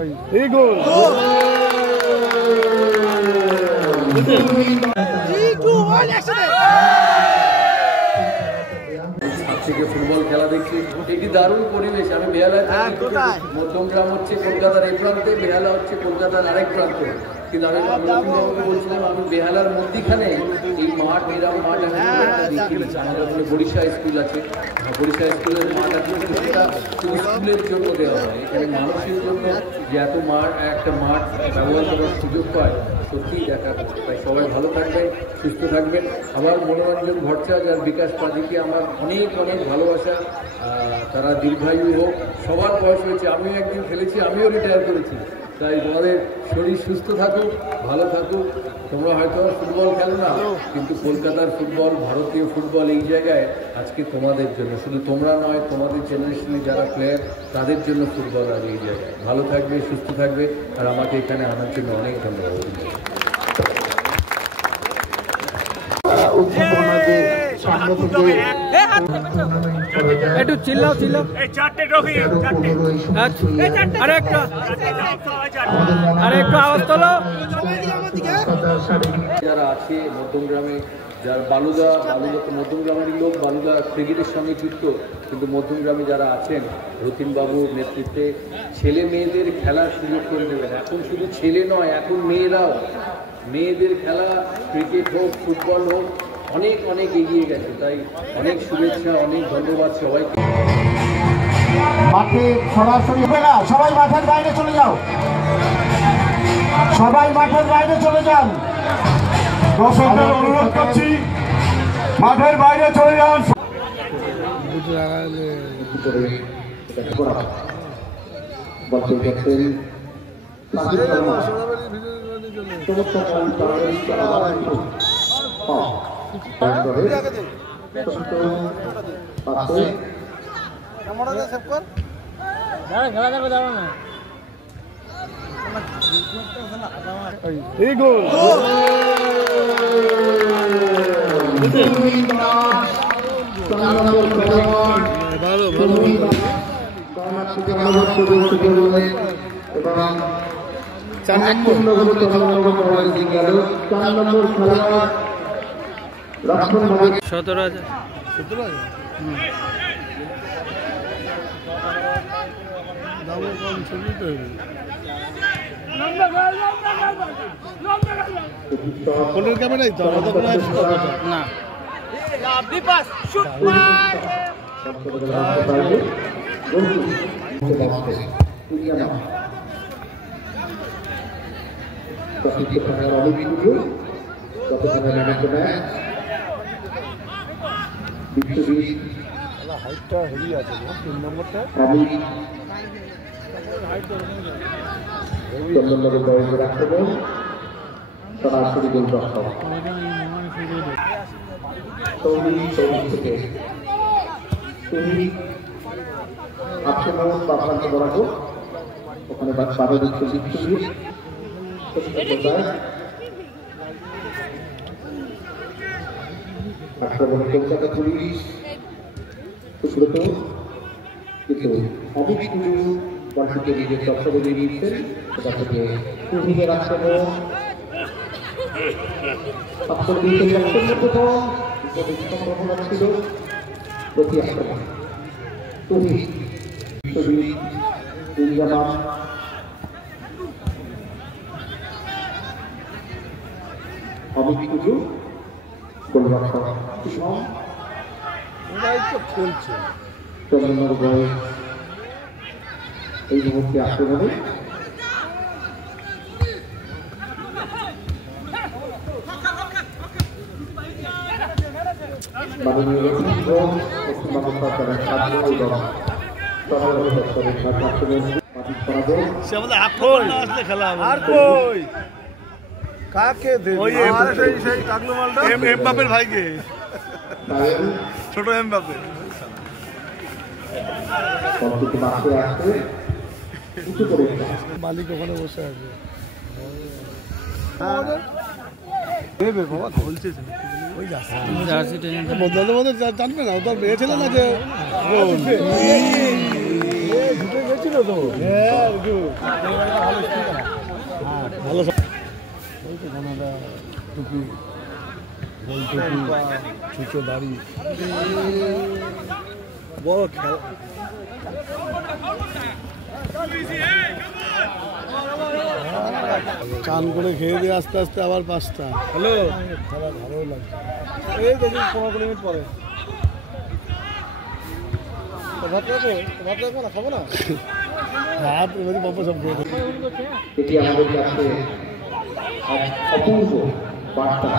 এই গোল থেকে ফুটবল খেলা দেখছি, একটি দারুণ পরিবেশ। আমি বেহালায় মধ্যমগ্রাম হচ্ছে কলকাতার এই প্রান্তে, বেহালা হচ্ছে কলকাতার আরেক প্রান্তে, কিন্তু আমি রবীন্দ্রবাবুকে বলছিলাম আমি বেহালার মধ্যিখানে এই মাঠ, এরকম মাঠ আমি দেখিনি। আমাদের ওখানে বরিশা স্কুল আছে, বরিশা স্কুলের মাঠ আছে, সেটা শুধু স্কুলের জন্য দেওয়া হয়। এখানে মানুষের জন্য যে এত একটা মাঠ ব্যবহার করার সুযোগ পায়, সত্যিই দেখা। তাই সবাই ভালো থাকবেন, সুস্থ থাকবেন। আবার মনোরঞ্জন ভট্টাচার্য আর বিকাশ পাজিকে আমার অনেক অনেক ভালোবাসা। তারা দীর্ঘায়ু হোক। সবার বয়স হয়েছে, আমিও একদিন খেলেছি, আমিও রিটায়ার করেছি। তাই তোমাদের শরীর সুস্থ থাকুক, ভালো থাকুক। তোমরা হয়তো ফুটবল খেলো না, কিন্তু কলকাতার ফুটবল, ভারতীয় ফুটবল এই জায়গায় আজকে তোমাদের জন্য, শুধু তোমরা নয়, তোমাদের জেনারেশনে যারা প্লেয়ার তাদের জন্য ফুটবল আজ এই জায়গায়। ভালো থাকবে, সুস্থ থাকবে, আর আমাকে এখানে আনার জন্য অনেক ধন্যবাদ। একটু চিল্লাও চিল্লাও। আরেকটু আওয়াজ তোলো। যারা আছে মধ্যমগ্রামে, যারা বালুদা তো মধ্যমগ্রামেরই লোক, বালুদা ক্রিকেটের সঙ্গে যুক্ত, কিন্তু মধ্যমগ্রামে যারা আছেন রতিনবাবুর নেতৃত্বে ছেলে মেয়েদের খেলার সুযোগ করে দেবেন। এখন শুধু ছেলে নয়, এখন মেয়েরাও, মেয়েদের খেলা ক্রিকেট হোক, ফুটবল হোক, অনেক অনেক এগিয়ে গেছে। তাই অনেক শুভেচ্ছা, অনেক ধন্যবাদ সবাইকে। মাঠে সরাসরি হবে না, সবাই মাঠের বাইরে চলে যাও, সবাই মাঠের বাইরে চলে যান। দর্শকদের অনুরোধ করছি মাঠের বাইরে চলে যান। এই গোল ভালো ভালো। সতেরো হাজার ক্যামেরাই তো না। হাইটটা হেভি আছে, 3 নম্বরটা সরাসরি গোল রক্ষক ওখানে বাধা দিচ্ছে বিশ্বজিৎ। আক্রমণ কলকাতা পুলিশ সুব্রত, কিন্তু অনেক কিছু বলটিকে নিজের দর্শকে নিয়েছেন। সেটা থেকে কুহিনের আক্রমণ সম্ভাবনা ছিল প্রতি আক্রমণ। অমিত পুজো গোলরক্ষক চলছে চন্দনার বয়স এই মুহূর্তে আক্রমণে মাননীয় পশ্চিমবঙ্গ সরকারের ছাত্র এবং সরকারি দপ্তরের ভাইকে ছোট এমবাপে মালিক ওখানে বসে আছে। দেবে বাবা বলছে জানবে না, ওদের মেয়ে ছিল না যে ঢুকে গেছিল তো। ভালো ওই তো ঘনাদা টুপি গোল টুপি ছুঁচো দাড়ি বড় খেলা চান করে খেয়ে দিয়ে আস্তে আস্তে আবার 5টা। হ্যালো খেলা ভালো লাগছে এই দেখি 15 মিনিট পরে ভাত রাখবো না খাবো না ভাত এবারে বাবা সব দিয়ে এটি আমাদের কাছে এক অপূর্ব বার্তা।